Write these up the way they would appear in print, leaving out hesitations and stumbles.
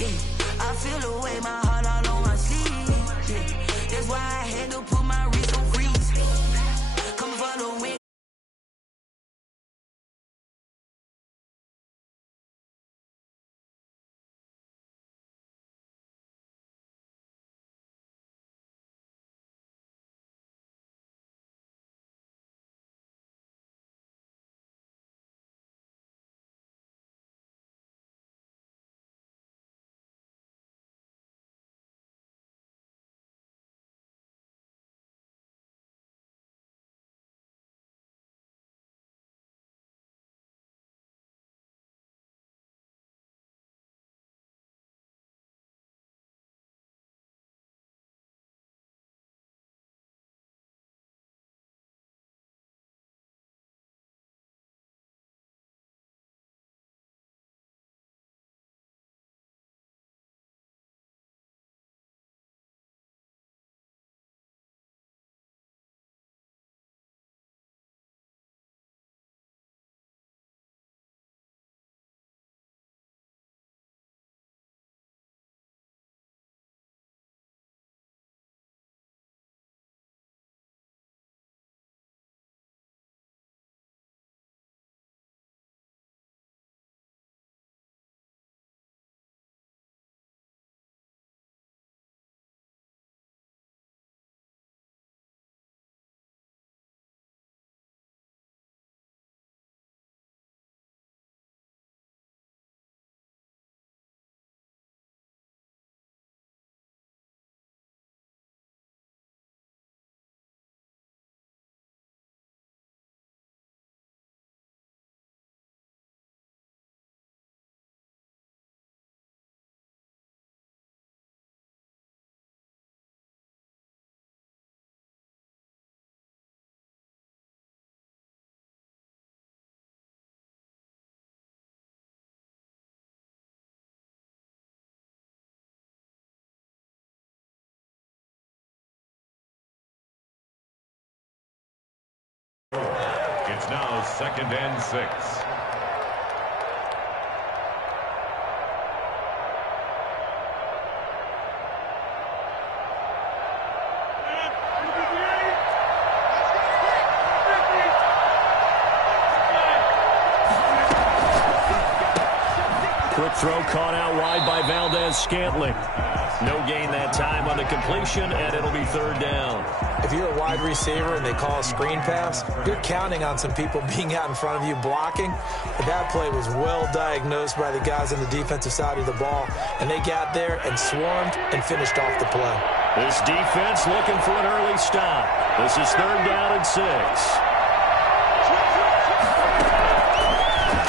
Yeah, I feel the way, my heart all on my sleeve. Yeah, that's why I had to put my wrist on freeze. Come for the win. It's now 2nd and 6. Quick throw caught out wide by Valdez-Scantling. No gain that time on the completion, and it'll be 3rd down. If you're a wide receiver and they call a screen pass, you're counting on some people being out in front of you blocking. But that play was well diagnosed by the guys on the defensive side of the ball, and they got there and swarmed and finished off the play. This defense looking for an early stop. This is 3rd down and 6.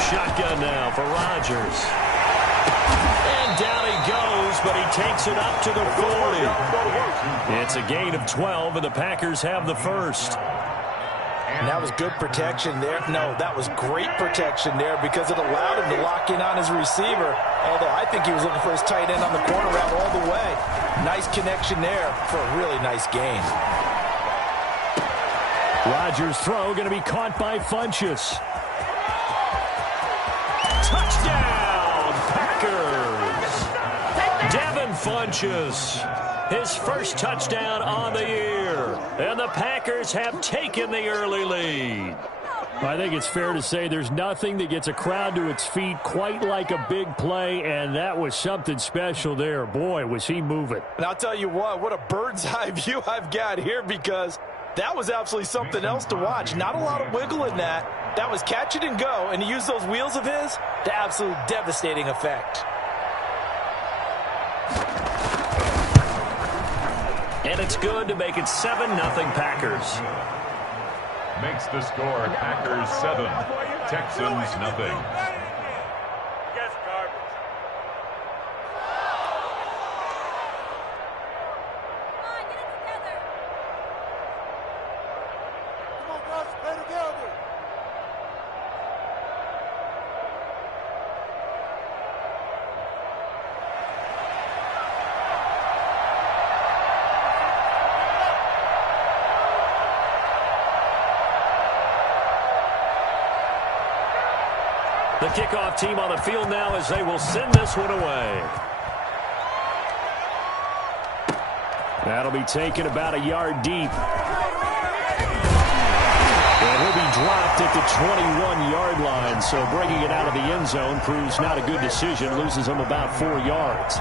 Shotgun now for Rodgers. And down he goes, but he takes it up to the 40. It's a gain of 12, and the Packers have the first. And that was good protection there. No, that was great protection there because it allowed him to lock in on his receiver. Although I think he was looking for his tight end on the corner route all the way. Nice connection there for a really nice gain. Rodgers' throw going to be caught by Funchess. Touchdown, Packers! Devin Funchess, his first touchdown on the year. And the Packers have taken the early lead. I think it's fair to say there's nothing that gets a crowd to its feet quite like a big play, and that was something special there. Boy, was he moving. And I'll tell you what a bird's eye view I've got here because that was absolutely something else to watch. Not a lot of wiggle in that. That was catch it and go, and he used those wheels of his to absolute devastating effect. And it's good to make it 7-0 Packers. Makes the score Packers 7, Texans nothing. The kickoff team on the field now as they will send this one away. That'll be taken about a yard deep. And he'll be dropped at the 21-yard line, so bringing it out of the end zone proves not a good decision. Loses him about 4 yards.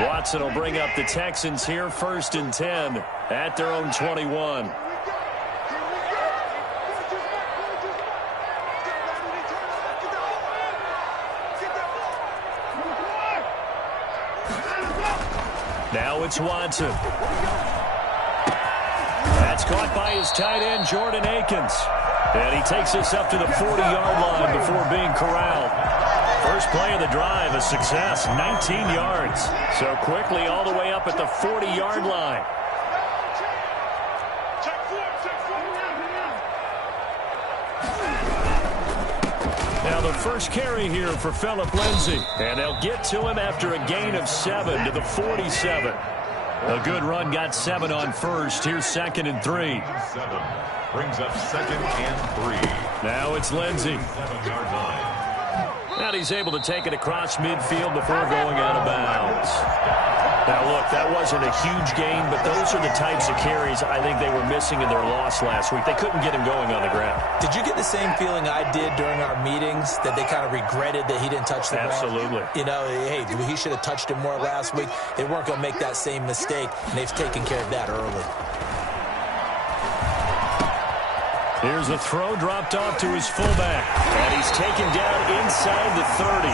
Watson will bring up the Texans here, 1st and 10 at their own 21. Now it's Watson. That's caught by his tight end, Jordan Akins. And he takes us up to the 40-yard line before being corralled. First play of the drive, a success, 19 yards. So quickly all the way up at the 40-yard line. Now the first carry here for Phillip Lindsay. And they'll get to him after a gain of 7 to the 47. A good run, got 7 on first. Here's 2nd and 3. 7 brings up 2nd and 3. Now it's Lindsay. 7-yard line. And he's able to take it across midfield before going out of bounds. Now, look, that wasn't a huge gain, but those are the types of carries I think they were missing in their loss last week. They couldn't get him going on the ground. Did you get the same feeling I did during our meetings, that they kind of regretted that he didn't touch the ground? Absolutely. You know, hey, he should have touched him more last week. They weren't going to make that same mistake, and they've taken care of that early. Here's a throw dropped off to his fullback. And he's taken down inside the 30.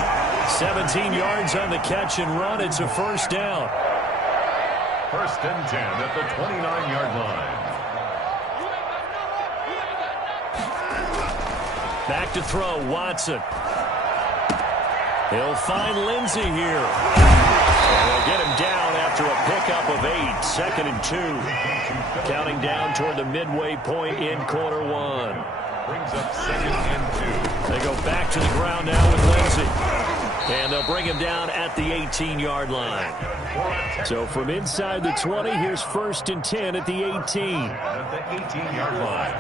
17 yards on the catch and run. It's a first down. 1st and 10 at the 29-yard line. Back to throw, Watson. He'll find Lindsay here. And they'll get him down after a pickup of 8. 2nd and 2. Counting down toward the midway point in quarter 1. Brings up 2nd and 2. They go back to the ground now with Lindsay. And they'll bring him down at the 18-yard line. So from inside the 20, here's 1st and 10 at the 18. At the 18-yard line.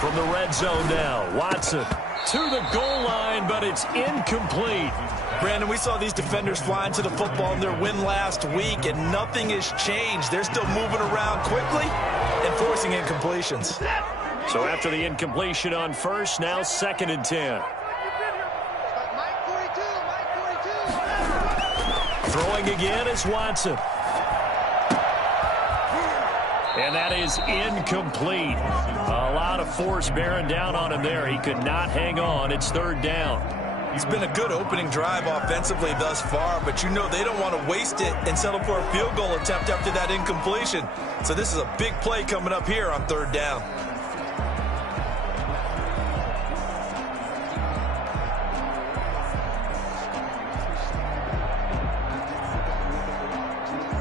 From the red zone now, Watson to the goal line, but it's incomplete. Brandon, we saw these defenders flying to the football in their win last week, and nothing has changed. They're still moving around quickly and forcing incompletions. So after the incompletion on first, now 2nd and 10. Throwing again is Watson. And that is incomplete. A lot of force bearing down on him there. He could not hang on. It's 3rd down. It's been a good opening drive offensively thus far, but you know they don't want to waste it and settle for a field goal attempt after that incompletion. So this is a big play coming up here on 3rd down.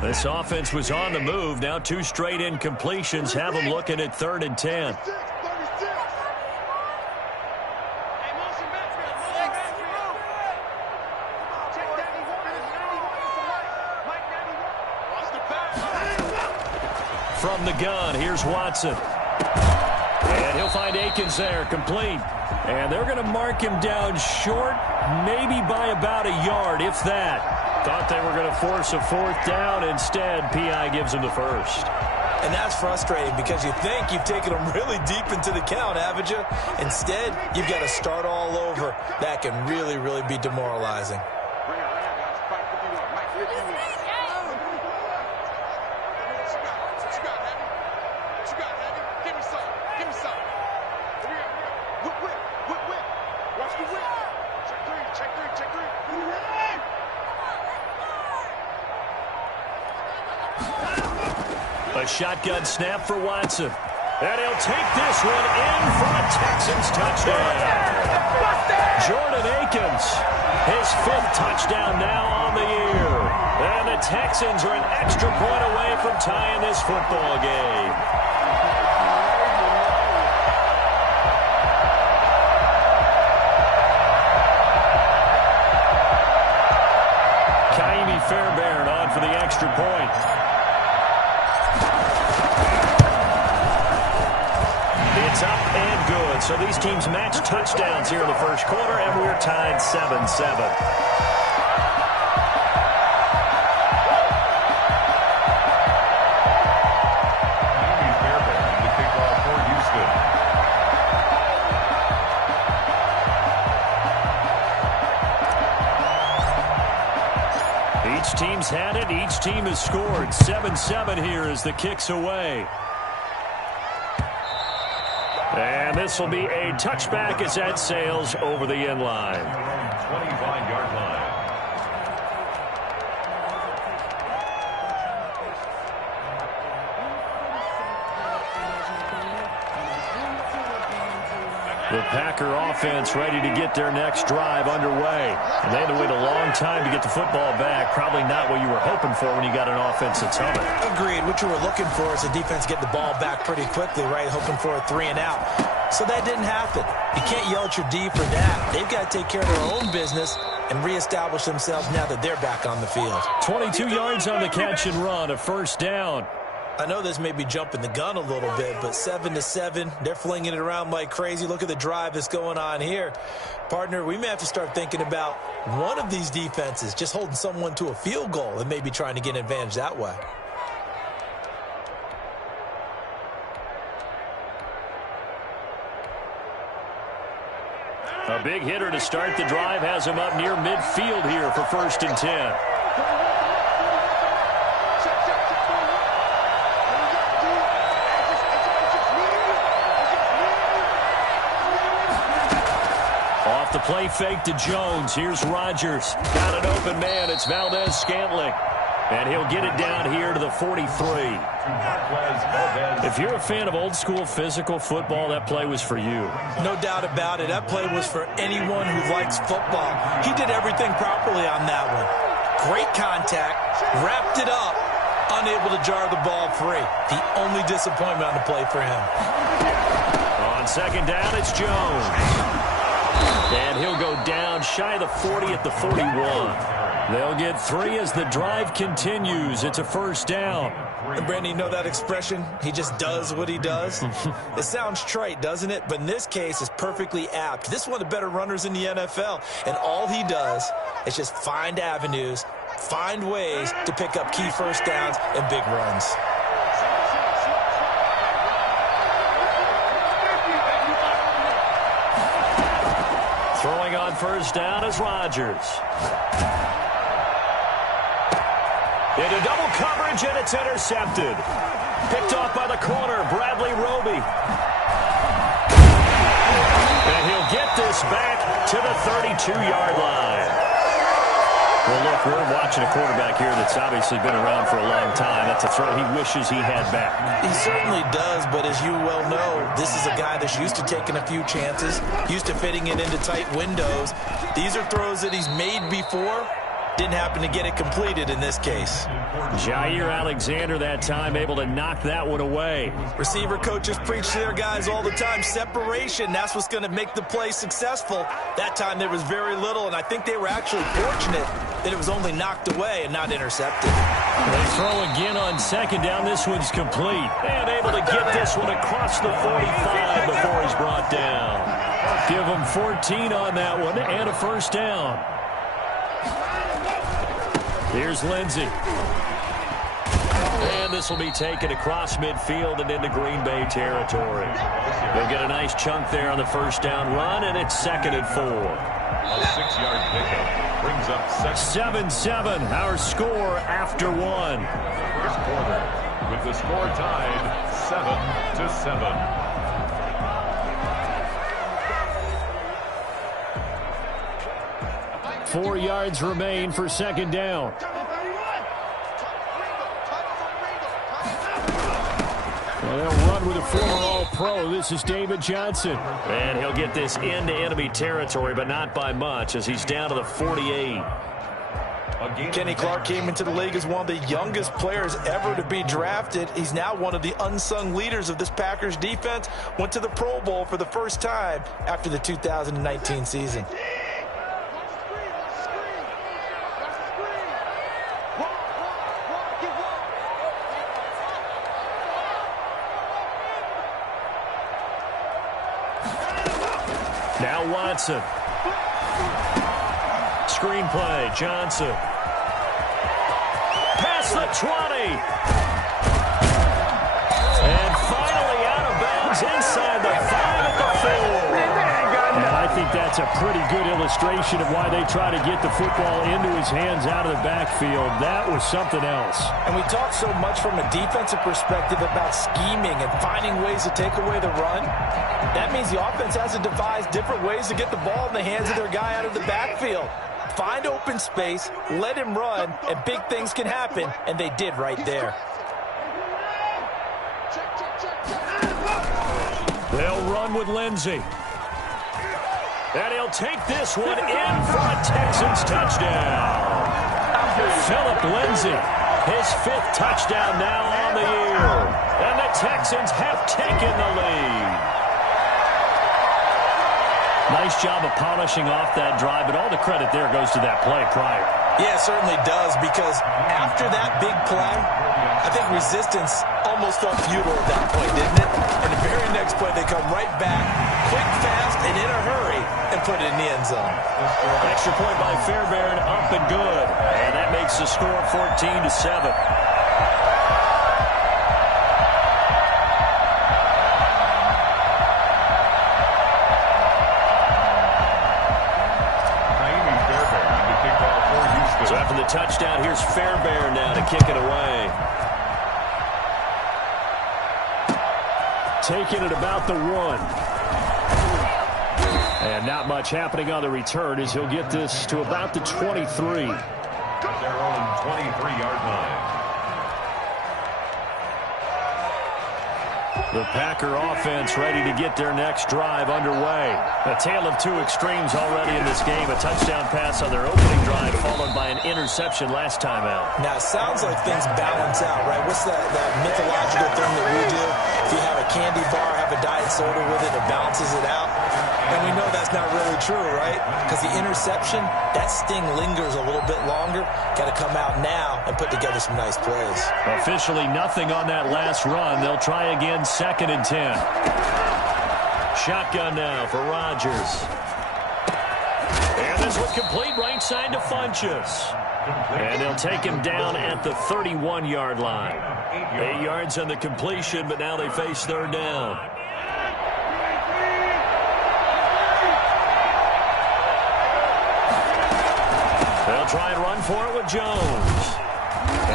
This offense was on the move. Now 2 straight incompletions have them looking at 3rd and 10. From the gun, here's Watson. And he'll find Akins there, complete. And they're going to mark him down short, maybe by about a yard, if that. Thought they were going to force a 4th down. Instead, P.I. gives him the first. And that's frustrating because you think you've taken them really deep into the count, haven't you? Instead, you've got to start all over. That can really, really be demoralizing. A shotgun snap for Watson. And he'll take this one in for a Texans touchdown. Jordan Akins, his 5th touchdown now on the year. And the Texans are an extra point away from tying this football game. Kaimi Fairbairn on for the extra point. It's up and good. So these teams match touchdowns here in the first quarter, and we're tied 7-7. Each team's had it. Each team has scored. 7-7 here as the kick's away. And this will be a touchback as that sails over the end line. 25-yard line. The Packer offense ready to get their next drive underway. And they had to wait a long time to get the football back. Probably not what you were hoping for when you got an offense that's humming. Agreed. What you were looking for is the defense get the ball back pretty quickly, right? Hoping for a 3 and out. So that didn't happen. You can't yell at your D for that. They've got to take care of their own business and reestablish themselves now that they're back on the field. 22 yards on the catch and run, a first down. I know this may be jumping the gun a little bit, but 7-7, they're flinging it around like crazy. Look at the drive that's going on here. Partner, we may have to start thinking about one of these defenses just holding someone to a field goal and maybe trying to get an advantage that way. A big hitter to start the drive has him up near midfield here for 1st and 10. Off the play fake to Jones. Here's Rodgers. Got an open man. It's Valdez-Scantling. And he'll get it down here to the 43. If you're a fan of old-school physical football, that play was for you. No doubt about it. That play was for anyone who likes football. He did everything properly on that one. Great contact, wrapped it up, unable to jar the ball free. The only disappointment on the play for him. On 2nd down, it's Jones. And he'll go down shy of the 40 at the 41. They'll get 3 as the drive continues. It's a 1st down. And Brandon, you know that expression? He just does what he does? It sounds trite, doesn't it? But in this case, it's perfectly apt. This is one of the better runners in the NFL. And all he does is just find avenues, find ways to pick up key 1st downs and big runs. Throwing on 1st down is Rodgers. Into double coverage, and it's intercepted. Picked off by the corner, Bradley Roby. And he'll get this back to the 32-yard line. Well, look, we're watching a quarterback here that's obviously been around for a long time. That's a throw he wishes he had back. He certainly does, but as you well know, this is a guy that's used to taking a few chances, used to fitting it into tight windows. These are throws that he's made before. Didn't happen to get it completed in this case. Jair Alexander that time able to knock that one away. Receiver coaches preach to their guys all the time. Separation, that's what's going to make the play successful. That time there was very little, and I think they were actually fortunate that it was only knocked away and not intercepted. They throw again on 2nd down. This one's complete. And able to get this one across the 45 before he's brought down. Give him 14 on that one and a 1st down. Here's Lindsey. And this will be taken across midfield and into Green Bay territory. They'll get a nice chunk there on the 1st down run, and it's 2nd and 4. A 6-yard pickup brings up 7-7, our score after 1. First quarter, with the score tied 7-7. 4 yards remain for 2nd down. Well, they'll run with a former All-Pro. This is David Johnson. And he'll get this into enemy territory, but not by much, as he's down to the 48. Kenny Clark came into the league as one of the youngest players ever to be drafted. He's now one of the unsung leaders of this Packers defense. Went to the Pro Bowl for the first time after the 2019 season. Now Watson. Screenplay, Johnson. Past the 20. And finally out of bounds inside the 5 at the 4. And I think that's a pretty good illustration of why they try to get the football into his hands out of the backfield. That was something else. And we talk so much from a defensive perspective about scheming and finding ways to take away the run. That means the offense has to devise different ways to get the ball in the hands of their guy out of the backfield. Find open space, let him run, and big things can happen, and they did right there. They'll run with Lindsey. And he'll take this one in for a Texans touchdown. Phillip Lindsay, his 5th touchdown now on the year. And the Texans have taken the lead. Nice job of polishing off that drive, but all the credit there goes to that play prior. Yeah, it certainly does, because after that big play, I think resistance almost felt futile at that point, didn't it? And the very next play, they come right back, quick, fast, and in a hurry, and put it in the end zone. Extra point by Fairbairn, up and good. And that makes the score 14-7. So after the touchdown, here's Fairbairn now to kick it away. Taking it about the 1. And not much happening on the return as he'll get this to about the 23. Their own 23-yard line. The Packer offense ready to get their next drive underway. A tale of two extremes already in this game. A touchdown pass on their opening drive followed by an interception last time out. Now, it sounds like things balance out, right? What's that mythological thing that we do? If you have a candy bar, have a diet soda with it, it balances it out. And we know that's not really true, right? Because the interception, that sting lingers a little bit longer. Got to come out now and put together some nice plays. Officially nothing on that last run. They'll try again, 2nd and 10. Shotgun now for Rodgers. And this one complete right side to Funchess. And they'll take him down at the 31-yard line. 8 yards on the completion, but now they face 3rd down. They'll try and run for it with Jones.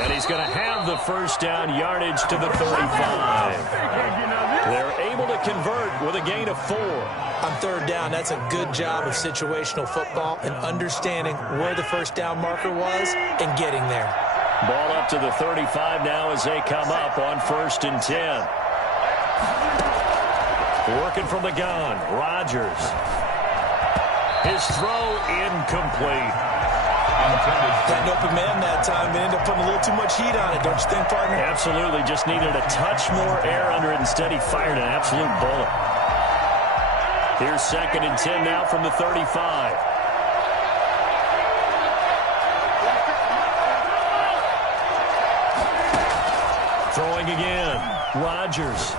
And he's going to have the 1st down, yardage to the 35. They're able to convert with a gain of 4. On 3rd down, that's a good job of situational football and understanding where the 1st down marker was and getting there. Ball up to the 35 now as they come up on 1st and 10. Working from the gun, Rodgers. His throw incomplete. Got an open man that time, and ended up putting a little too much heat on it, don't you think, partner? Absolutely. Just needed a touch more air under it. Instead, he fired an absolute bullet. Here's 2nd and 10 now from the 35. Throwing again. Rodgers.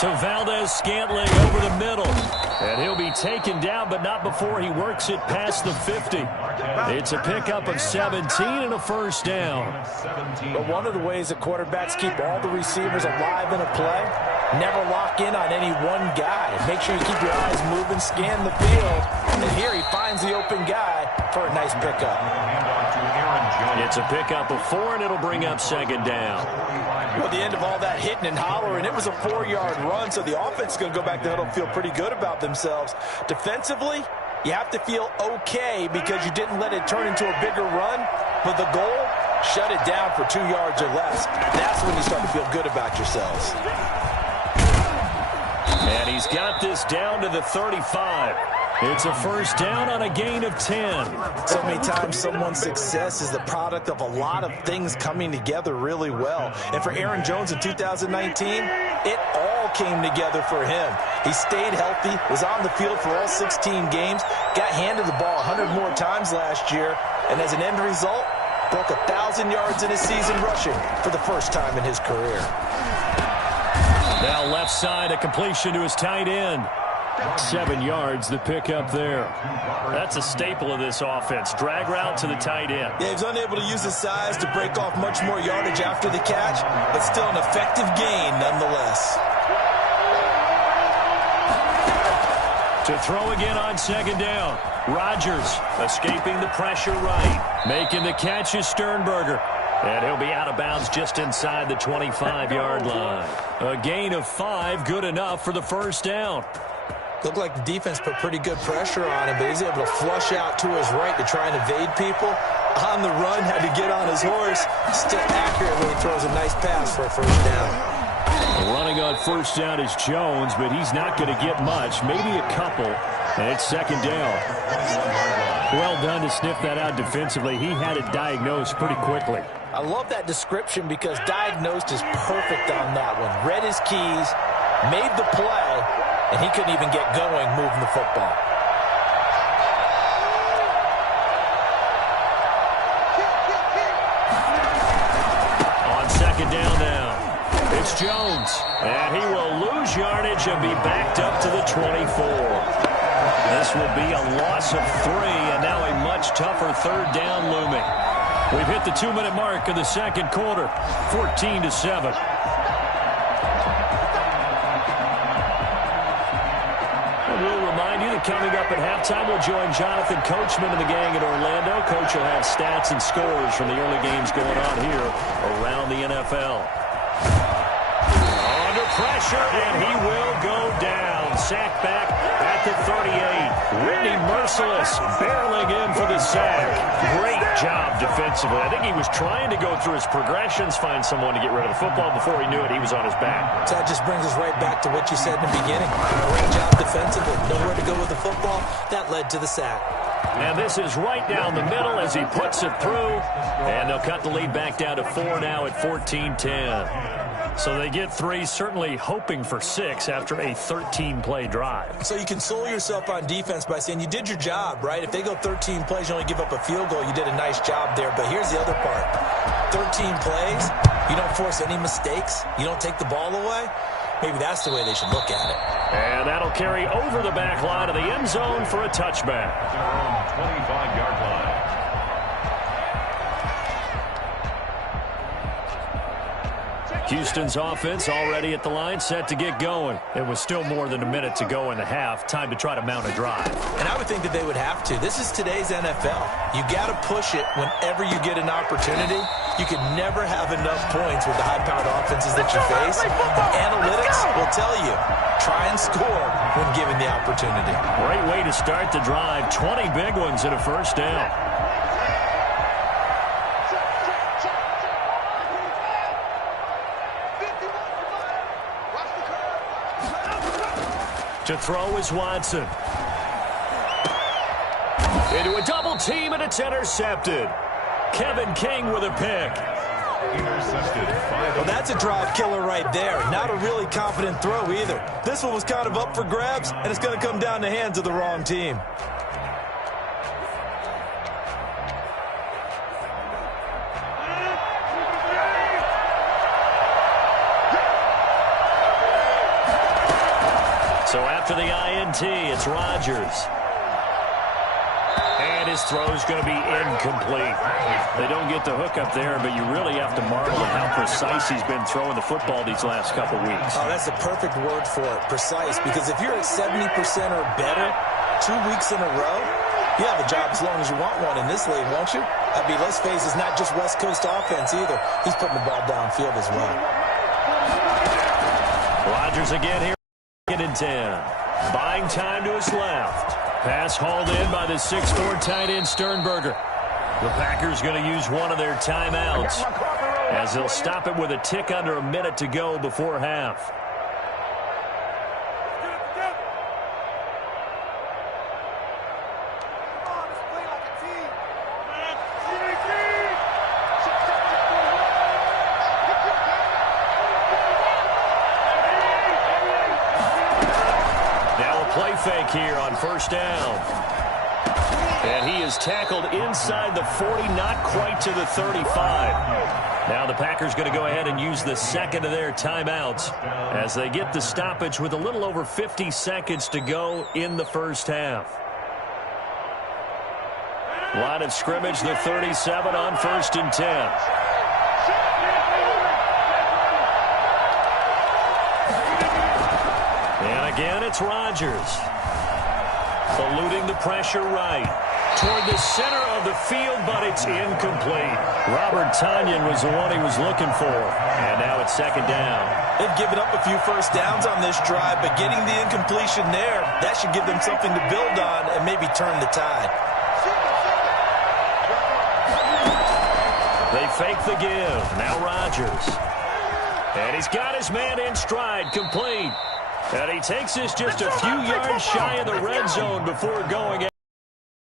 To Valdez-Scantling over the middle. And he'll be taken down, but not before he works it past the 50. It's a pickup of 17 and a 1st down. But one of the ways that quarterbacks keep all the receivers alive in a play, never lock in on any one guy. Make sure you keep your eyes moving, scan the field. And here he finds the open guy for a nice pickup. It's a pickup of 4, and it'll bring up 2nd down. Well, at the end of all that hitting and hollering, it was a 4-yard run, so the offense is going to go back to the huddle and feel pretty good about themselves. Defensively, you have to feel okay because you didn't let it turn into a bigger run. But the goal, shut it down for 2 yards or less. That's when you start to feel good about yourselves. And he's got this down to the 35. It's a 1st down on a gain of 10. So many times someone's success is the product of a lot of things coming together really well. And for Aaron Jones in 2019, it all came together for him. He stayed healthy, was on the field for all 16 games, got handed the ball 100 more times last year, and as an end result, broke 1,000 yards in a season rushing for the first time in his career. Now left side, a completion to his tight end. 7 yards, the pickup there. That's a staple of this offense. Drag route to the tight end. Yeah, he's unable to use his size to break off much more yardage after the catch, but still an effective gain nonetheless. To throw again on second down. Rodgers escaping the pressure right. Making the catch is Sternberger. And he'll be out of bounds just inside the 25-yard line. A gain of 5, good enough for the first down. Looked like the defense put pretty good pressure on him, but he's able to flush out to his right to try and evade people. On the run, had to get on his horse. Still accurate when he throws a nice pass for a first down. Running on first down is Jones, but he's not going to get much, maybe a couple, and it's second down. Well done to sniff that out defensively. He had it diagnosed pretty quickly. I love that description because diagnosed is perfect on that one. Read his keys, made the play, and he couldn't even get going moving the football. On second down now. It's Jones, and he will lose yardage and be backed up to the 24. This will be a loss of 3, and now a much tougher third down looming. We've hit the 2-minute mark of the second quarter, 14-7. We'll remind you that coming up at halftime, we'll join Jonathan Coachman and the gang in Orlando. Coach will have stats and scores from the early games going on here around the NFL. Under pressure, and he will go down. Sack back at the 38. Whitney Merciless barreling in for the sack. Great job defensively. I think he was trying to go through his progressions, find someone to get rid of the football. Before he knew it, he was on his back. So that just brings us right back to what you said in the beginning. Great job defensively. Nowhere to go with the football. That led to the sack. And this is right down the middle as he puts it through. And they'll cut the lead back down to 4 now at 14-10. So they get 3, certainly hoping for 6 after a 13-play drive. So you console yourself on defense by saying you did your job, right? If they go 13 plays, you only give up a field goal, you did a nice job there. But here's the other part. 13 plays, you don't force any mistakes, you don't take the ball away. Maybe that's the way they should look at it. And that'll carry over the back line of the end zone for a touchback. 25-yard line. Houston's offense already at the line, set to get going. It was still more than a minute to go in the half. Time to try to mount a drive. And I would think that they would have to. This is today's NFL. You got to push it whenever you get an opportunity. You can never have enough points with the high-powered offenses that you face. And analytics will tell you, try and score when given the opportunity. Great way to start the drive. 20 big ones and a first down. To throw is Watson. Into a double team, and it's intercepted. Kevin King with a pick. Intercepted. Well, that's a drive killer right there. Not a really confident throw either. This one was kind of up for grabs, and it's going to come down the hands of the wrong team. So after the INT, it's Rodgers. And his throw is going to be incomplete. They don't get the hook up there, but you really have to marvel at how precise he's been throwing the football these last couple weeks. Oh, that's the perfect word for it, precise, because if you're at 70% or better 2 weeks in a row, you have a job as long as you want one in this league, won't you? I mean, let's face it, it's not just West Coast offense either. He's putting the ball downfield as well. Rodgers again here. And 10. Buying time to his left. Pass hauled in by the 6'4" tight end Sternberger. The Packers going to use one of their timeouts as they'll stop it with a tick under a minute to go before half. Play fake here on first down. And he is tackled inside the 40, not quite to the 35. Now the Packers going to go ahead and use the second of their timeouts as they get the stoppage with a little over 50 seconds to go in the first half. Line of scrimmage, the 37 on 1st and 10. And again, it's Rodgers. Eluding the pressure right. Toward the center of the field, but it's incomplete. Robert Tonyan was the one he was looking for. And now it's second down. They've given up a few first downs on this drive, but getting the incompletion there, that should give them something to build on and maybe turn the tide. They fake the give. Now Rodgers. And he's got his man in stride, complete. And he takes this just a few yards shy of the red zone before going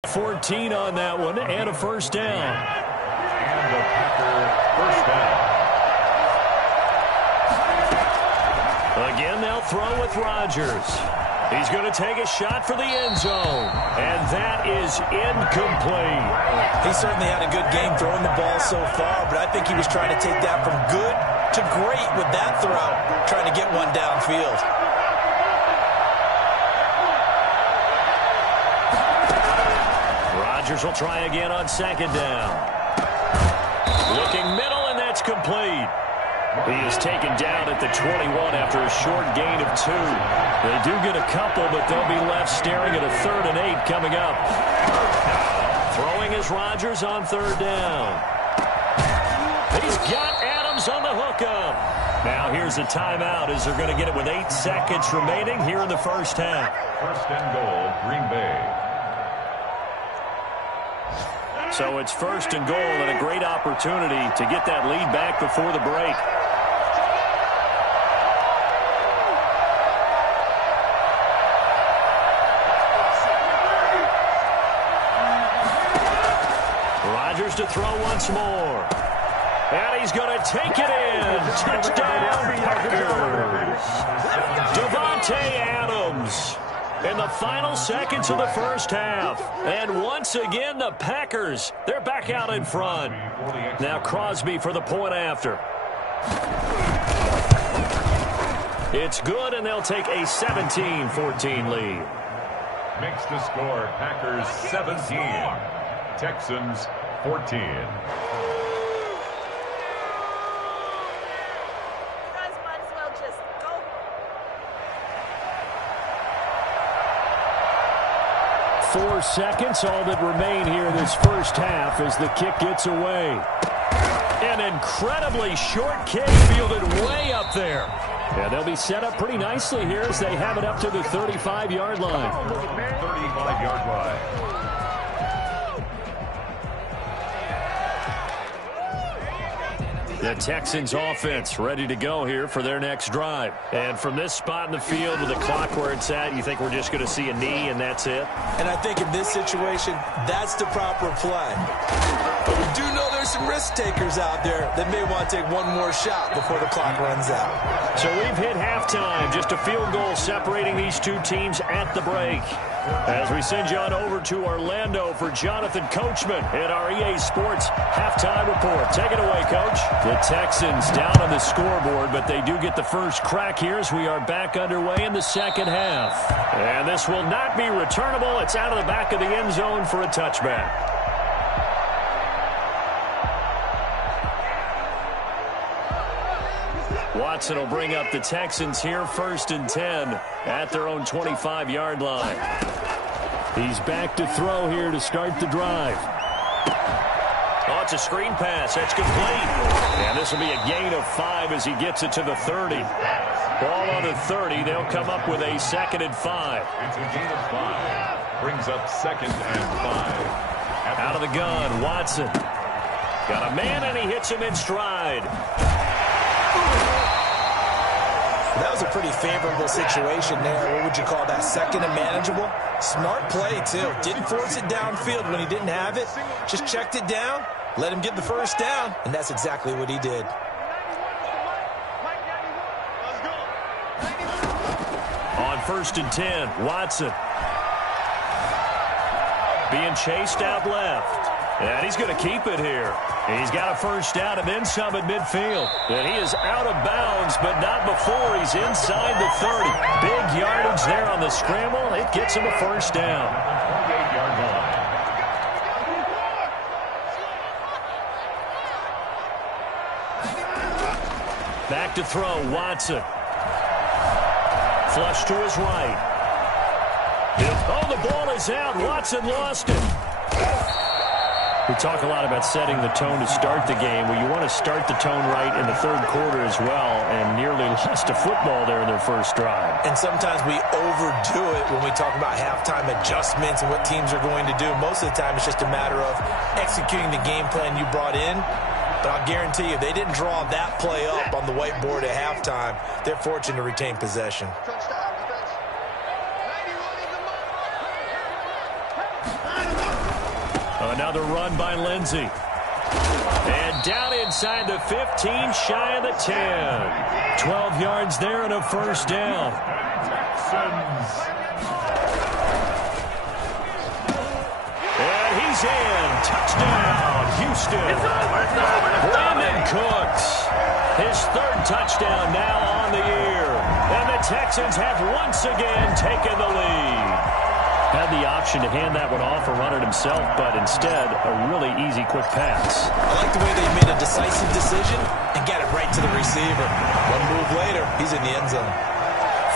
14 on that one, and a first down. And the Packer first down. Again, they'll throw with Rodgers. He's going to take a shot for the end zone, and that is incomplete. He certainly had a good game throwing the ball so far, but I think he was trying to take that from good to great with that throw, trying to get one downfield. Rodgers will try again on second down. Looking middle, and that's complete. He is taken down at the 21 after a short gain of 2. They do get a couple, but they'll be left staring at a 3rd and 8 coming up. Throwing is Rodgers on 3rd down. He's got Adams on the hookup. Now here's a timeout as they're going to get it with 8 seconds remaining here in the first half. First and goal, Green Bay. So it's 1st and goal and a great opportunity to get that lead back before the break. Rodgers to throw once more. And he's going to take it in. Touchdown, Packers. Davante Adams in the final seconds of the first half. And once again, the Packers, they're back out in front. Now Crosby for the point after. It's good, and they'll take a 17-14 lead. Makes the score Packers 17, Texans 14. Four seconds, all that remain here this first half as the kick gets away. An incredibly short kick fielded way up there. Yeah, they'll be set up pretty nicely here as they have it up to the 35-yard line. 35-yard line. The Texans offense ready to go here for their next drive. And from this spot in the field with the clock where it's at, you think we're just going to see a knee and that's it? And I think in this situation, that's the proper play. But we do know there's some risk takers out there that may want to take one more shot before the clock runs out. So we've hit halftime. Just a field goal separating these two teams at the break. As we send you on over to Orlando for Jonathan Coachman in our EA Sports halftime report. Take it away, Coach. The Texans down on the scoreboard, but they do get the first crack here as we are back underway in the second half. And this will not be returnable. It's out of the back of the end zone for a touchback. Watson will bring up the Texans here, 1st and 10 at their own 25-yard line. He's back to throw here to start the drive. Oh, it's a screen pass. That's complete. And this will be a gain of 5 as he gets it to the 30. Ball on the 30. They'll come up with a 2nd and 5. It's a gain of 5. Brings up 2nd and 5. Out of the gun, Watson. Got a man, and he hits him in stride. That was a pretty favorable situation there. What would you call that? 2nd and manageable? Smart play, too. Didn't force it downfield when he didn't have it. Just checked it down, let him get the first down, and that's exactly what he did. On 1st and 10, Watson. Being chased out left. And he's going to keep it here. He's got a first down and then some at midfield. And he is out of bounds, but not before he's inside the 30. Big yardage there on the scramble. It gets him a first down. 28-yard line. Back to throw, Watson. Flush to his right. Oh, the ball is out. Watson lost it. We talk a lot about setting the tone to start the game. Well, you want to start the tone right in the third quarter as well, and nearly lost a football there in their first drive. And sometimes we overdo it when we talk about halftime adjustments and what teams are going to do. Most of the time, it's just a matter of executing the game plan you brought in. But I'll guarantee you, they didn't draw that play up on the whiteboard at halftime. They're fortunate to retain possession. Another run by Lindsey. And down inside the 15, shy of the 10. 12 yards there and a first down. And he's in. Touchdown, Houston. Brandon Cooks. His third touchdown now on the year. And the Texans have once again taken the lead. Had the option to hand that one off or run it himself, but instead, a really easy, quick pass. I like the way they made a decisive decision and got it right to the receiver. One move later, he's in the end zone.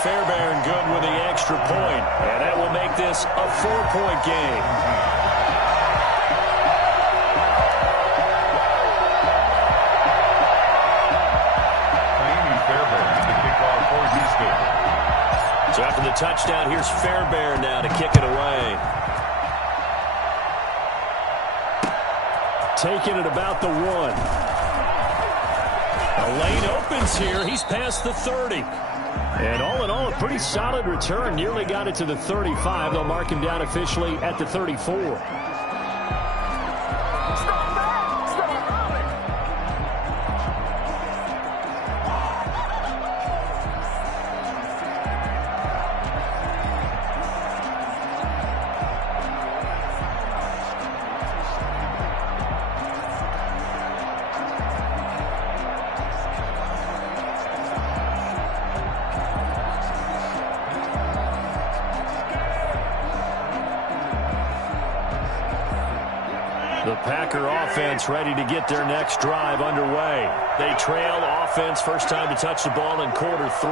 Fairbairn good with the extra point, and that will make this a 4-point game. So after the touchdown, here's Fairbairn now to kick it away. Taking it about the 1. A lane opens here. He's past the 30. And all in all, a pretty solid return. Nearly got it to the 35. They'll mark him down officially at the 34. The Packer offense ready to get their next drive underway. They trail offense, first time to touch the ball in quarter 3,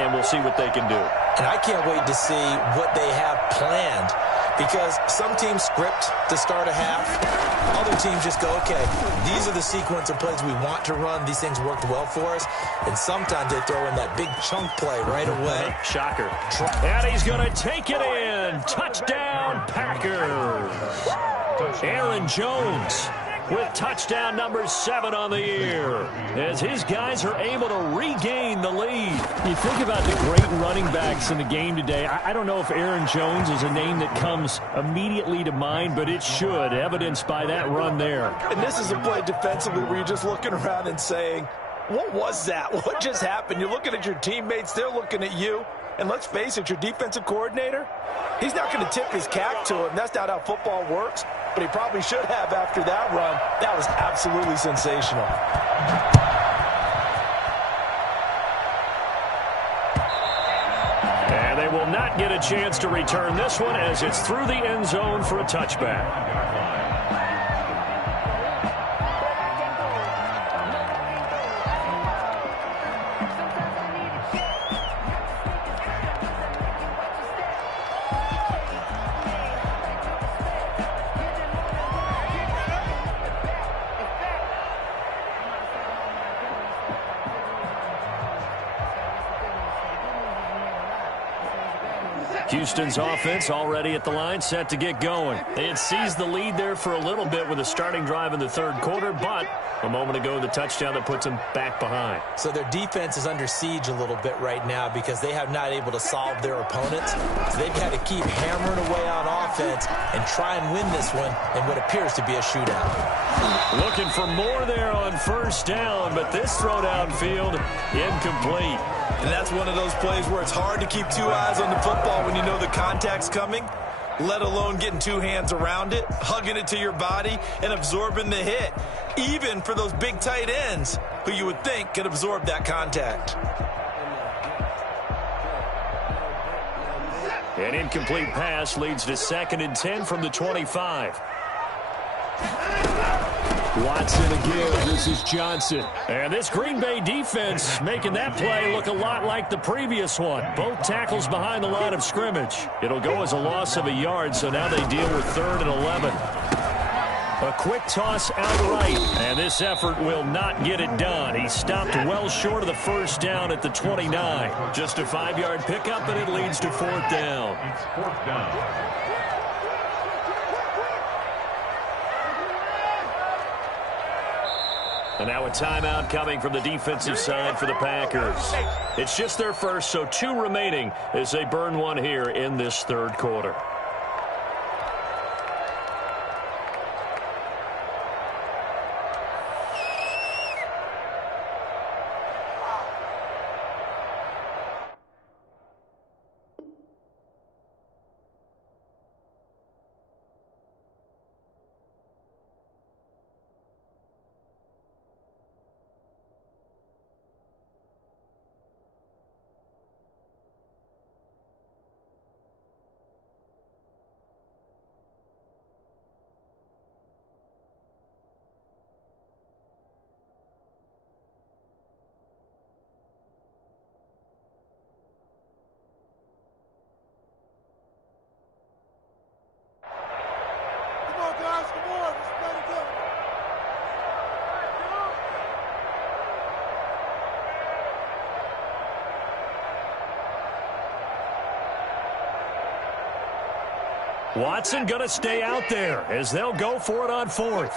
and we'll see what they can do. And I can't wait to see what they have planned, because some teams script to start a half. Other teams just go, okay, these are the sequence of plays we want to run. These things worked well for us. And sometimes they throw in that big chunk play right away. Shocker. And he's going to take it in. Touchdown, Packers. Aaron Jones with touchdown number 7 on the year, as his guys are able to regain the lead. You think about the great running backs in the game today. I don't know if Aaron Jones is a name that comes immediately to mind, but it should, evidenced by that run there. And this is a play defensively where you're just looking around and saying, what was that? What just happened? You're looking at your teammates. They're looking at you. And let's face it, your defensive coordinator, he's not going to tip his cap to him. That's not how football works. But he probably should have after that run. That was absolutely sensational. And they will not get a chance to return this one as it's through the end zone for a touchback. Houston's offense already at the line, set to get going. They had seized the lead there for a little bit with a starting drive in the third quarter, but a moment ago, the touchdown that puts them back behind. So their defense is under siege a little bit right now because they have not able to solve their opponents. So they've got to keep hammering away on offense and try and win this one in what appears to be a shootout. Looking for more there on first down, but this throw downfield incomplete. And that's one of those plays where it's hard to keep 2 eyes on the football when you know the contact's coming, let alone getting 2 hands around it, hugging it to your body, and absorbing the hit. even for those big tight ends who you would think could absorb that contact. An incomplete pass leads to 2nd and 10 from the 25. Watson again. This is Johnson. And this Green Bay defense making that play look a lot like the previous one. Both tackles behind the line of scrimmage. It'll go as a loss of a yard, so now they deal with 3rd and 11. A quick toss out right, and this effort will not get it done. He stopped well short of the first down at the 29. Just a 5-yard pickup, and it leads to 4th down. It's 4th down. And now a timeout coming from the defensive side for the Packers. It's just their first, so 2 remaining as they burn one here in this 3rd quarter. Watson going to stay out there as they'll go for it on 4th.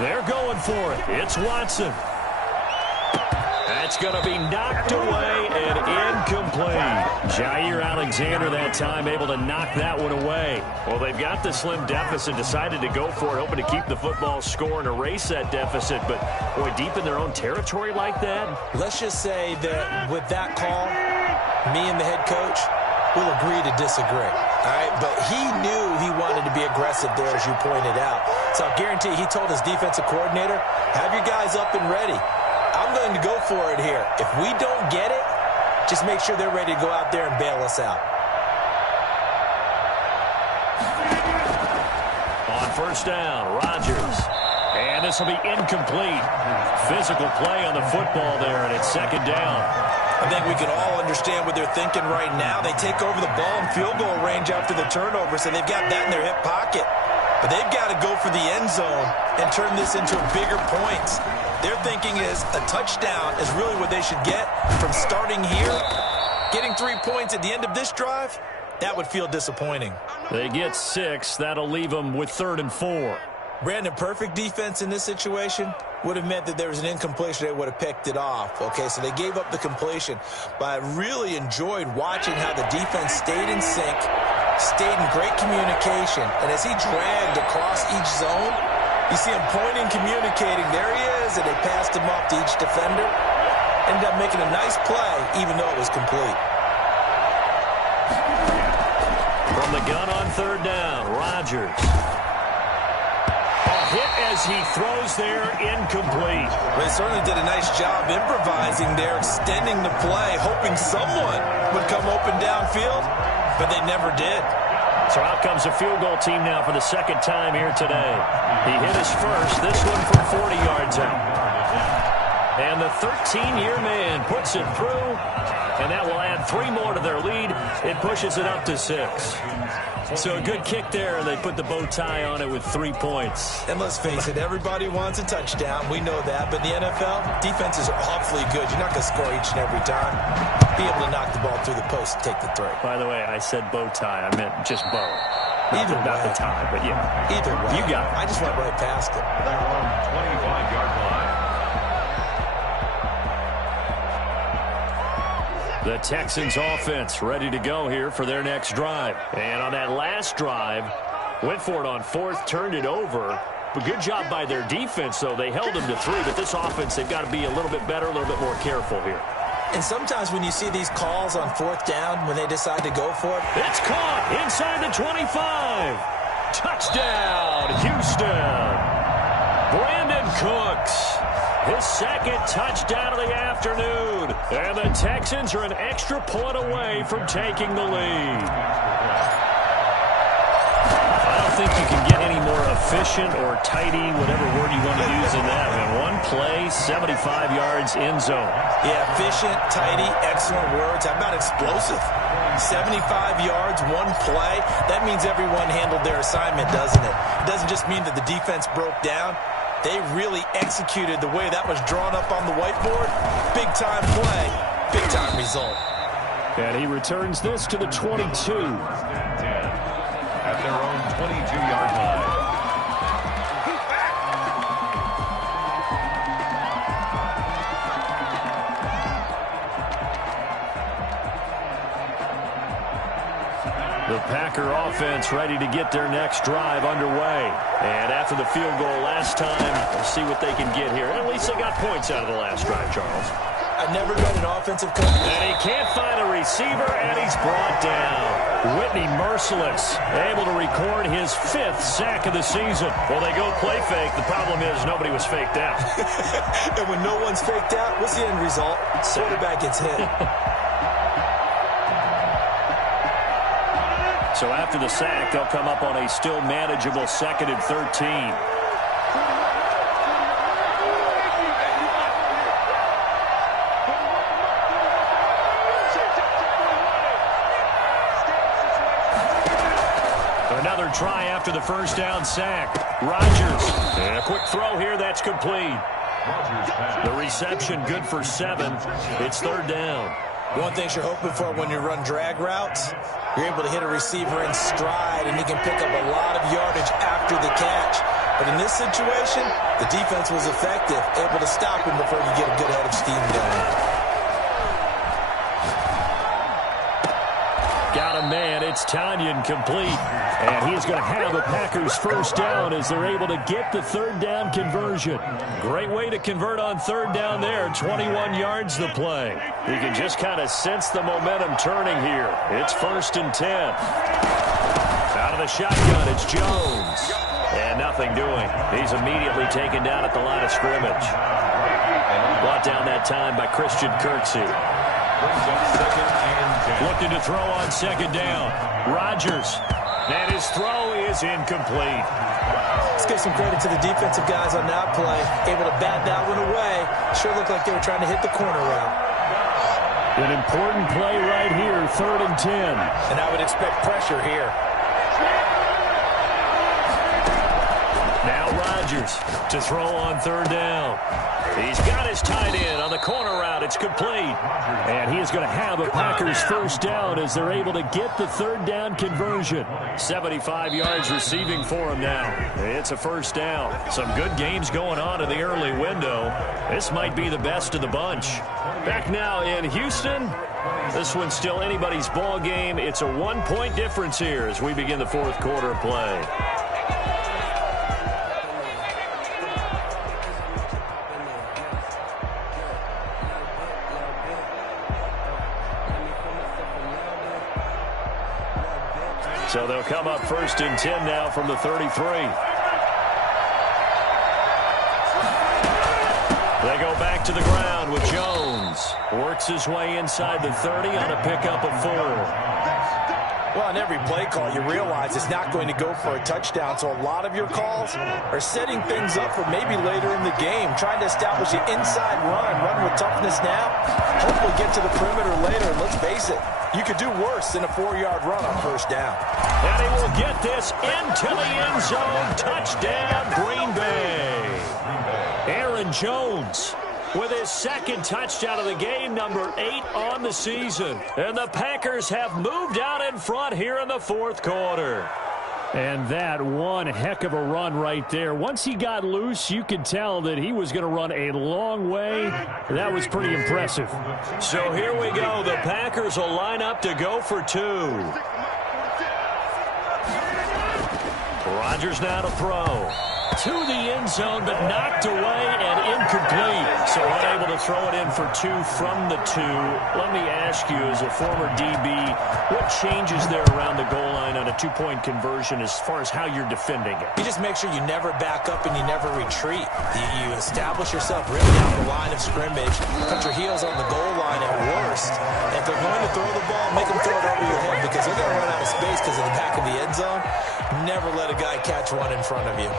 They're going for it. It's Watson. That's going to be knocked away and incomplete. Jair Alexander that time able to knock that one away. Well, they've got the slim deficit, decided to go for it, hoping to keep the football score and erase that deficit. But, boy, deep in their own territory like that. Let's just say that with that call, me and the head coach will agree to disagree. All right, but he knew he wanted to be aggressive there, as you pointed out. So I guarantee he told his defensive coordinator, have your guys up and ready. I'm going to go for it here. If we don't get it, just make sure they're ready to go out there and bail us out. On 1st down, Rodgers. And this will be incomplete. Physical play on the football there, and it's 2nd down. I think we can all understand what they're thinking right now. They take over the ball in field goal range after the turnover, so they've got that in their hip pocket. But they've got to go for the end zone and turn this into bigger points. Their thinking is a touchdown is really what they should get from starting here. Getting 3 points at the end of this drive, that would feel disappointing. They get 6. That'll leave them with 3rd and 4. Brandon, perfect defense in this situation would have meant that there was an incompletion. They would have picked it off. Okay, so they gave up the completion. But I really enjoyed watching how the defense stayed in sync, stayed in great communication. And as he dragged across each zone, you see him pointing, communicating. There he is, and they passed him off to each defender. Ended up making a nice play, even though it was complete. From the gun on 3rd down, Rodgers. A hit as he throws there, incomplete. They certainly did a nice job improvising there, extending the play, hoping someone would come open downfield, but they never did. So out comes a field goal team now for the 2nd time here today. He hit his first, this one from 40 yards out. And the 13-year man puts it through, and that will add 3 more to their lead. It pushes it up to 6. So a good kick there, and they put the bow tie on it with 3 points. And let's face it, everybody wants a touchdown. We know that. But in the NFL, defenses are awfully good. You're not going to score each and every time. Be able to knock the ball through the post and take the 3. By the way, I said bow tie. I meant just bow. Either way. Not the tie, but yeah. Either way. You got it. I just went right past it. They're on 25-yard line. The Texans offense ready to go here for their next drive. And on that last drive, went for it on 4th, turned it over. A good job by their defense, though. They held them to 3, but this offense, they've got to be a little bit better, a little bit more careful here. And sometimes when you see these calls on 4th down, when they decide to go for it. It's caught inside the 25. Touchdown, Houston. Brandon Cooks, his 2nd touchdown of the afternoon. And the Texans are an extra point away from taking the lead. I don't think you can get any more efficient or tidy, whatever word you want to use in that. And one play, 75 yards in zone. Yeah, efficient, tidy, excellent words. How about explosive? 75 yards, one play. That means everyone handled their assignment, doesn't it? It doesn't just mean that the defense broke down. They really executed the way that was drawn up on the whiteboard. Big-time play, big-time result. And he returns this to the 22. At their own 22-yard line. The Packer offense ready to get their next drive underway. And after the field goal last time, we'll see what they can get here. At least they got points out of the last drive, Charles. I've never been an offensive coach. And he can't find a receiver, and he's brought down. Whitney Merciless, able to record his 5th sack of the season. Well, they go play fake. The problem is nobody was faked out. And when no one's faked out, what's the end result? Quarterback gets hit. So after the sack, they'll come up on a still manageable 2nd and 13. Another try after the 1st down sack. Rodgers. And a quick throw here. That's complete. The reception good for 7. It's 3rd down. One thing you're hoping for when you run drag routes, you're able to hit a receiver in stride, and he can pick up a lot of yardage after the catch. But in this situation, the defense was effective, able to stop him before you get a good head of steam going. Got a man. It's Tanyan complete. And he's going to have a Packers 1st down as they're able to get the 3rd down conversion. Great way to convert on 3rd down there. 21 yards the play. You can just kind of sense the momentum turning here. It's 1st and 10. Out of the shotgun, it's Jones. And nothing doing. He's immediately taken down at the line of scrimmage. Brought down that time by Christian Kirksey. Looking to throw on 2nd down. Rodgers. And his throw is incomplete. Let's give some credit to the defensive guys on that play. Able to bat that one away. Sure looked like they were trying to hit the corner route. An important play right here, 3rd and 10. And I would expect pressure here. Now Rodgers to throw on 3rd down. He's got his tight end on the corner route. It's complete. And he is going to have a Packers 1st down as they're able to get the 3rd down conversion. 75 yards receiving for him now. It's a 1st down. Some good games going on in the early window. This might be the best of the bunch. Back now in Houston. This one's still anybody's ball game. It's a 1-point difference here as we begin the 4th quarter of play. So they'll come up 1st and 10 now from the 33. They go back to the ground with Jones. Works his way inside the 30 on a pickup of 4. Well, on every play call, you realize it's not going to go for a touchdown. So a lot of your calls are setting things up for maybe later in the game, trying to establish an inside run with toughness now. Hopefully get to the perimeter later. And let's face it, you could do worse than a 4-yard run on 1st down. And he will get this into the end zone. Touchdown, Green Bay. Aaron Jones with his 2nd touchdown of the game, number 8 on the season. And the Packers have moved out in front here in the 4th quarter. And that one heck of a run right there. Once he got loose, you could tell that he was going to run a long way. That was pretty impressive. So here we go. The Packers will line up to go for 2. Rodgers now to throw. To the end zone, but knocked away and incomplete. So unable to throw it in for 2 from the 2. Let me ask you, as a former DB, what changes there around the goal line on a 2-point conversion as far as how you're defending it? You just make sure you never back up and you never retreat. You establish yourself really on the line of scrimmage, put your heels on the goal line at worst. If they're going to throw the ball, make them throw it over your head because they're going to run out of space because of the back of the end zone. Never let a guy catch one in front of you.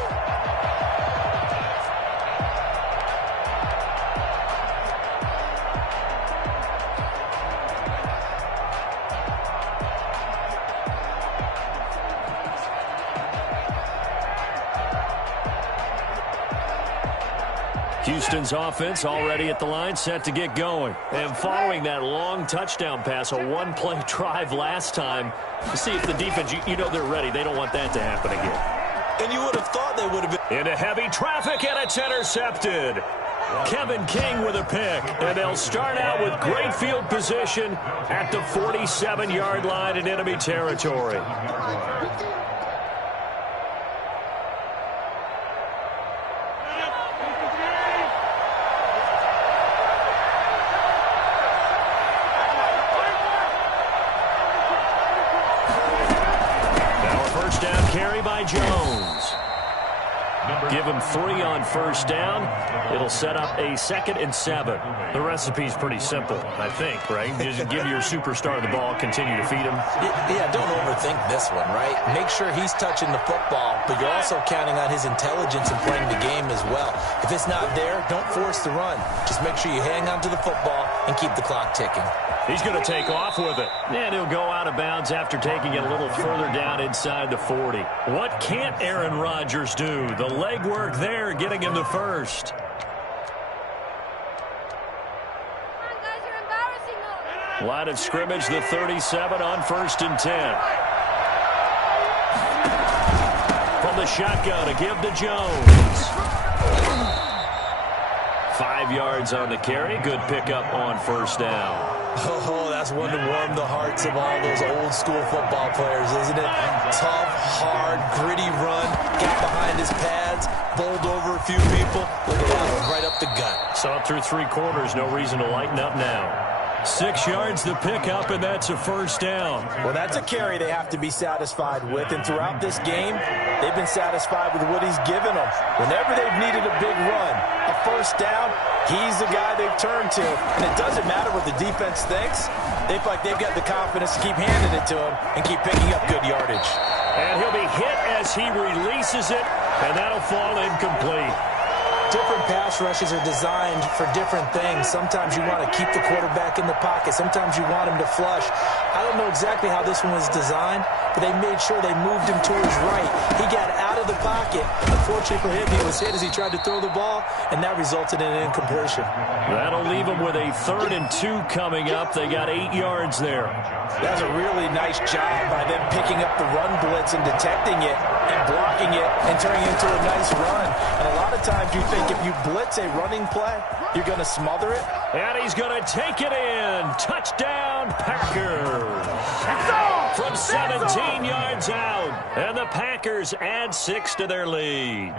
Houston's offense already at the line, set to get going. And following that long touchdown pass, a one-play drive last time, to see if the defense, you know they're ready. They don't want that to happen again. And you would have thought they would have been. Into heavy traffic, and it's intercepted. Kevin King with a pick. And they'll start out with great field position at the 47-yard line in enemy territory. Jones. Give him 3 on first down. It'll set up a 2nd and 7. The recipe's pretty simple, I think, right? Just give your superstar the ball, continue to feed him. Yeah, don't overthink this one, right? Make sure he's touching the football, but you're also counting on his intelligence in playing the game as well. If it's not there, don't force the run. Just make sure you hang on to the football and keep the clock ticking. He's going to take off with it. And he'll go out of bounds after taking it a little further down inside the 40. What can't Aaron Rodgers do? The legwork there getting him the first. Line of scrimmage, the 37 on 1st and 10. From the shotgun, a give to Jones. 5 yards on the carry. Good pickup on first down. Oh, that's one to warm the hearts of all those old school football players, isn't it? Tough, hard, gritty run. Got behind his pads, bowled over a few people. Look at that, right up the gut. Saw it through 3 quarters. No reason to lighten up now. 6 yards the pickup, and that's a first down. Well, that's a carry they have to be satisfied with, and throughout this game, they've been satisfied with what he's given them. Whenever they've needed a big run, a first down, he's the guy they've turned to. And it doesn't matter what the defense thinks. They feel like they've got the confidence to keep handing it to him and keep picking up good yardage. And he'll be hit as he releases it, and that'll fall incomplete. Different pass rushes are designed for different things. Sometimes you want to keep the quarterback in the pocket. Sometimes you want him to flush. I don't know exactly how this one was designed, but they made sure they moved him to his right. He got out of the pocket. Unfortunately for him, he was hit as he tried to throw the ball, and that resulted in an incompletion. That'll leave him with a 3rd and 2 coming up. They got 8 yards there. That's a really nice job by them picking up the run blitz and detecting it and blocking it and turning it into a nice run. And a lot of times you think if you blitz a running play, you're going to smother it. And he's going to take it in. Touchdown, Packers. From 17 yards out. And the Packers add 6 to their lead.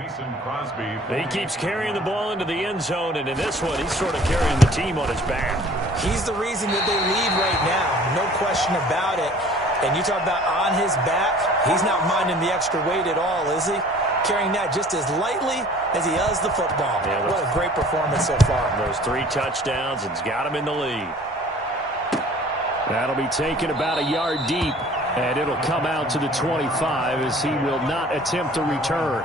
He keeps carrying the ball into the end zone, and in this one, he's sort of carrying the team on his back. He's the reason that they lead right now. No question about it. And you talk about on his back, he's not minding the extra weight at all, is he? Carrying that just as lightly as he does the football. Yeah, what a great performance so far. Those 3 touchdowns, and it's got him in the lead. That'll be taken about a yard deep, and it'll come out to the 25 as he will not attempt to return.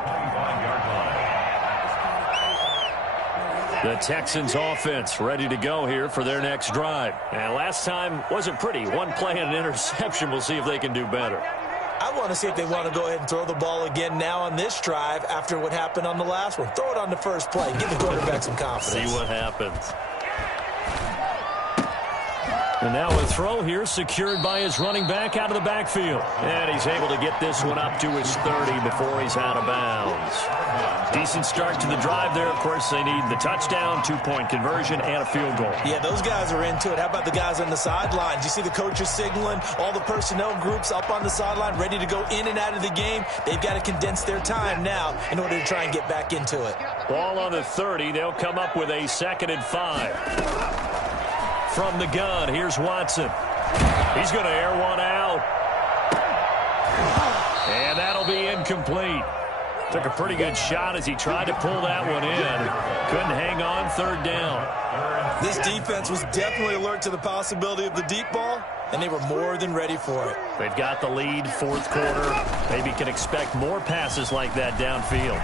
The Texans offense ready to go here for their next drive. And last time wasn't pretty. 1 play and an interception. We'll see if they can do better. I want to see if they want to go ahead and throw the ball again now on this drive after what happened on the last one. Throw it on the first play. Give the quarterback some confidence. See what happens. And now a throw here secured by his running back out of the backfield. And he's able to get this one up to his 30 before he's out of bounds. Decent start to the drive there. Of course, they need the touchdown, 2-point conversion, and a field goal. Yeah, those guys are into it. How about the guys on the sidelines? You see the coaches signaling, all the personnel groups up on the sideline ready to go in and out of the game. They've got to condense their time now in order to try and get back into it. Ball on the 30. They'll come up with a 2nd and 5. From the gun, here's Watson. He's going to air one out. And that'll be incomplete. Took a pretty good shot as he tried to pull that one in. Couldn't hang on, 3rd down. This defense was definitely alert to the possibility of the deep ball, and they were more than ready for it. They've got the lead, 4th quarter. Maybe can expect more passes like that downfield.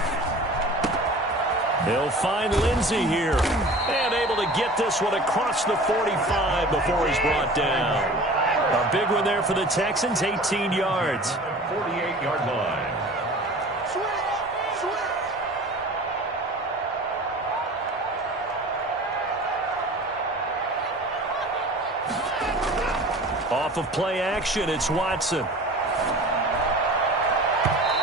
He'll find Lindsey here. And able to get this one across the 45 before he's brought down. A big one there for the Texans, 18 yards. 48-yard line. Off of play action, it's Watson.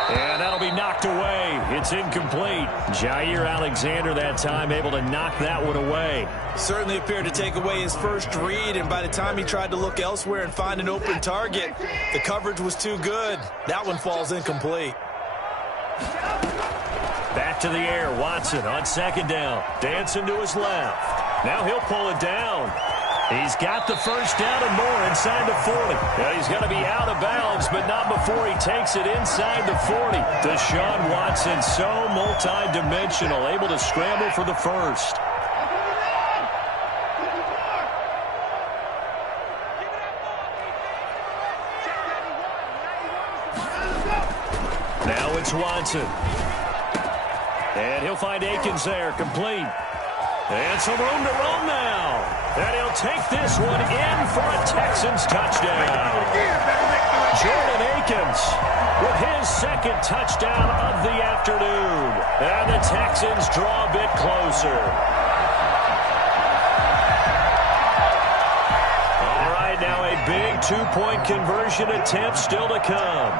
And that'll be knocked away. It's incomplete. Jair Alexander that time able to knock that one away. Certainly appeared to take away his first read, and by the time he tried to look elsewhere and find an open target, the coverage was too good. That one falls incomplete. Back to the air. Watson on 2nd down. Dancing to his left. Now he'll pull it down. He's got the 1st down and more inside the 40. Now he's going to be out of bounds, but not before he takes it inside the 40. Deshaun Watson, so multi-dimensional, able to scramble for the 1st. Now it's Watson. And he'll find Akins there, complete. And some room to roam now. And he'll take this one in for a Texans touchdown. Jordan Akins with his 2nd touchdown of the afternoon. And the Texans draw a bit closer. All right, now a big 2-point conversion attempt still to come.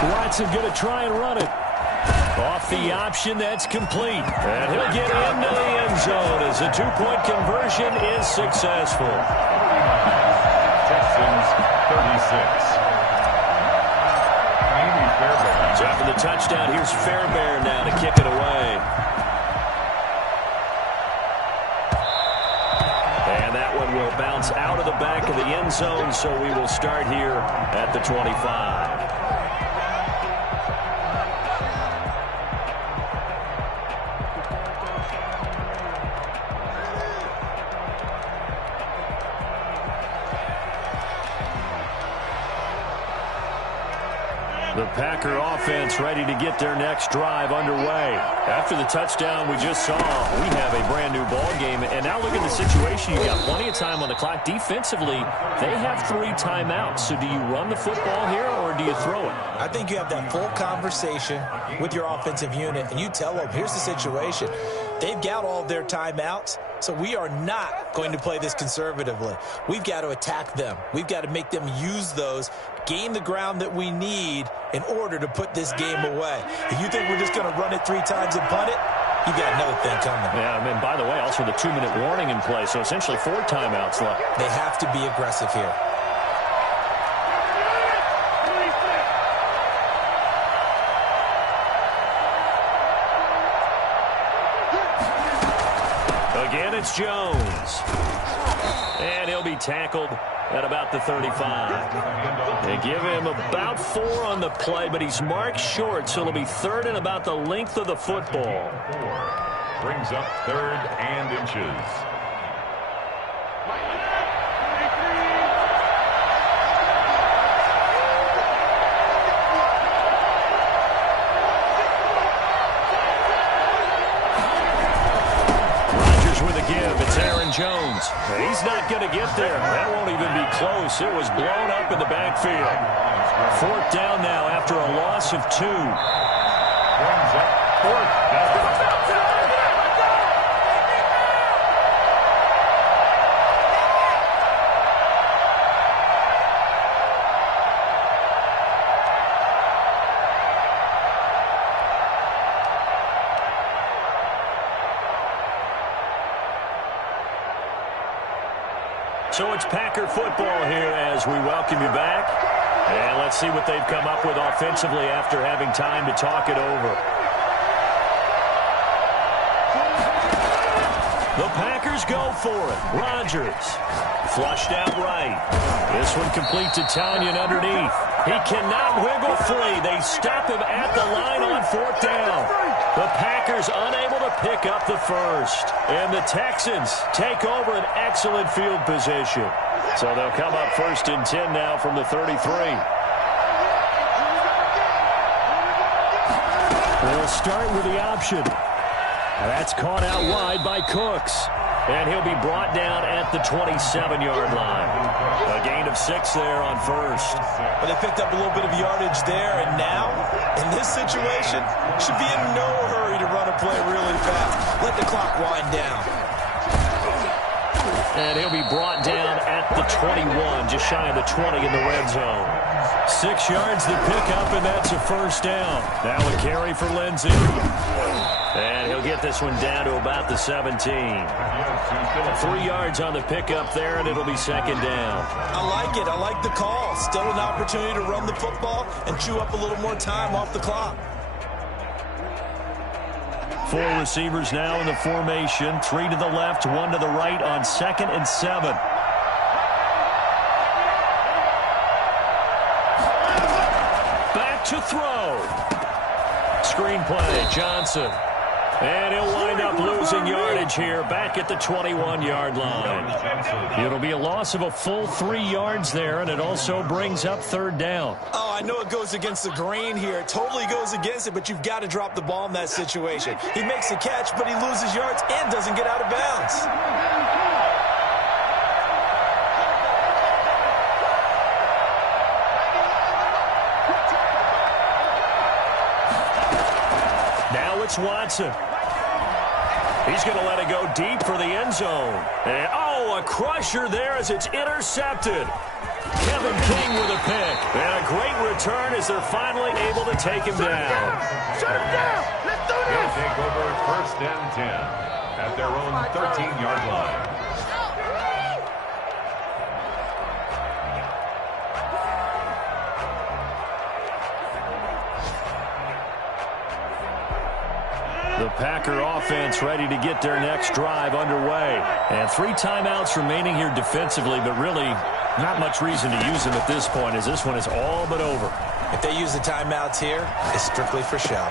Watson going to try and run it. Off the option, that's complete. And he'll get into the end zone as the 2-point conversion is successful. Texans 36. So after the touchdown, here's Fairbairn now to kick it away. And that one will bounce out of the back of the end zone, so we will start here at the 25. The Packer offense ready to get their next drive underway. After the touchdown we just saw, we have a brand new ball game. And now look at the situation. You got plenty of time on the clock. Defensively, they have 3 timeouts. So do you run the football here or do you throw it? I think you have that full conversation with your offensive unit, and you tell them, here's the situation. They've got all their timeouts, so we are not going to play this conservatively. We've got to attack them. We've got to make them use those, gain the ground that we need in order to put this game away. If you think we're just going to run it 3 times and punt it, you got another thing coming. Yeah, and by the way, also the 2-minute warning in play, so essentially 4 timeouts left. They have to be aggressive here. Again, it's Jones. And he'll be tackled at about the 35. They give him about 4 on the play, but he's marked short, so it'll be 3rd and about the length of the football. 4 brings up 3rd and inches. It's Aaron Jones. He's not going to get there. That won't even be close. It was blown up in the backfield. Fourth down now after a loss of 2. Brings up fourth down. So it's Packer football here as we welcome you back. And let's see what they've come up with offensively after having time to talk it over. The Packers go for it. Rodgers flushed out right. This one complete to Tanyan underneath. He cannot wiggle free. They stop him at the line on fourth down. The Packers unable to pick up the first. And the Texans take over an excellent field position. So they'll come up first and 10 now from the 33. They'll start with the option. That's caught out wide by Cooks. And he'll be brought down at the 27-yard line. A gain of 6 there on first. Well, they picked up a little bit of yardage there, and now, in this situation, should be in no hurry to run a play really fast. Let the clock wind down. And he'll be brought down at the 21, just shy of the 20 in the red zone. 6 yards to pick up, and that's a first down. Now a carry for Lindsey. And he'll get this one down to about the 17. 3 yards on the pickup there, and it'll be second down. I like it. I like the call. Still an opportunity to run the football and chew up a little more time off the clock. 4 receivers now in the formation. 3 to the left, 1 to the right on 2nd and 7. Back to throw. Screen play, Johnson. And he'll wind up losing yardage here back at the 21-yard line. It'll be a loss of a full 3 yards there, and it also brings up third down. Oh, I know it goes against the grain here. It totally goes against it, but you've got to drop the ball in that situation. He makes the catch, but he loses yards and doesn't get out of bounds. Now it's Watson. He's going to let it go deep for the end zone. And, a crusher there as it's intercepted. Kevin King with a pick. And a great return as they're finally able to take him down. Shut him down. Let's do this. They'll take over first and 10 at their own 13-yard line. The Packer offense ready to get their next drive underway. And 3 timeouts remaining here defensively, but really not much reason to use them at this point as this one is all but over. If they use the timeouts here, it's strictly for show.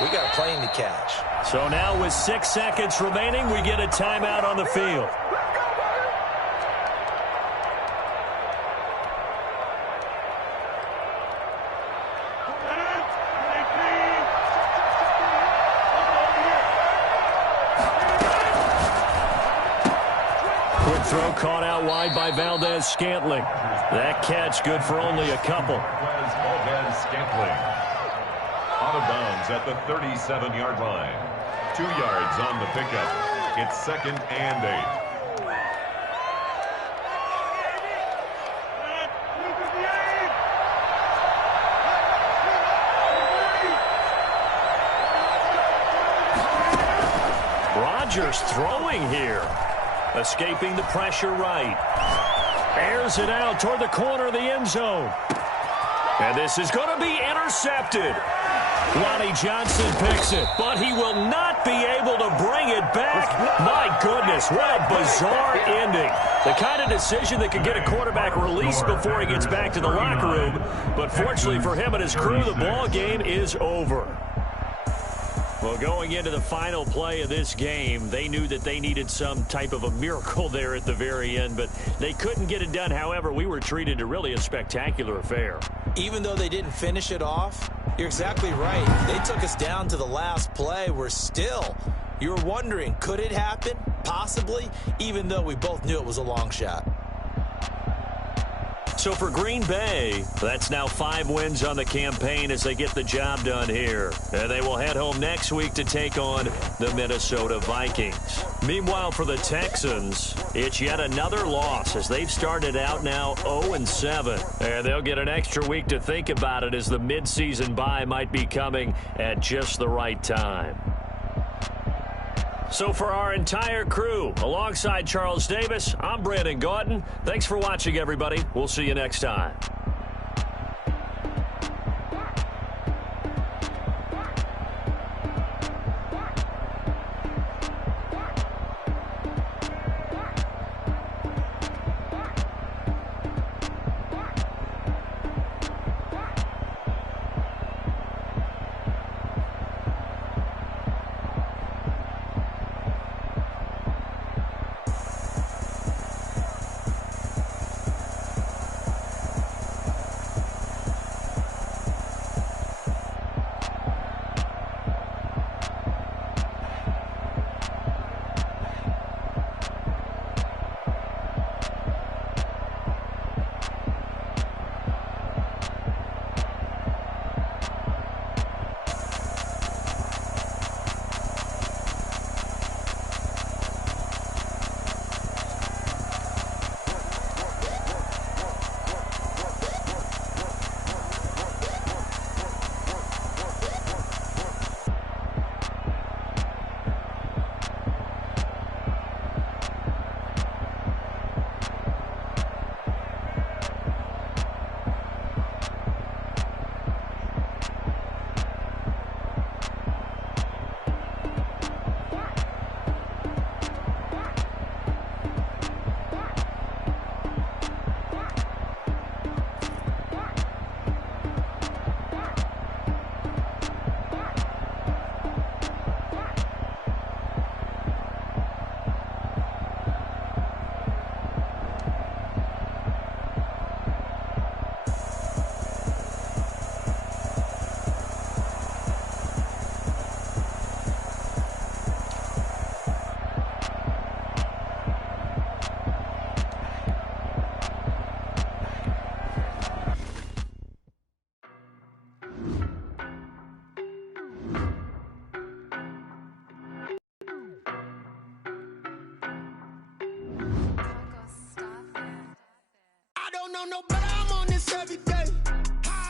We got a plane to catch. So now with 6 seconds remaining, we get a timeout on the field. Throw caught out wide by Valdez-Scantling. That catch good for only a couple. Valdez-Scantling out of bounds at the 37-yard line. 2 yards on the pickup. It's 2nd and 8. Rodgers throwing here. Escaping the pressure right. Airs it out toward the corner of the end zone. And this is going to be intercepted. Lonnie Johnson picks it, but he will not be able to bring it back. My goodness, what a bizarre ending. The kind of decision that could get a quarterback released before he gets back to the locker room. But fortunately for him and his crew, the ball game is over. Well, going into the final play of this game, they knew that they needed some type of a miracle there at the very end, but they couldn't get it done. However, we were treated to really a spectacular affair. Even though they didn't finish it off, you're exactly right. They took us down to the last play. You were wondering, could it happen? Possibly, even though we both knew it was a long shot. So for Green Bay, that's now 5 wins on the campaign as they get the job done here. And they will head home next week to take on the Minnesota Vikings. Meanwhile, for the Texans, it's yet another loss as they've started out now 0-7. And they'll get an extra week to think about it as the midseason bye might be coming at just the right time. So for our entire crew, alongside Charles Davis, I'm Brandon Gaudin. Thanks for watching, everybody. We'll see you next time. No, but I'm on this every day.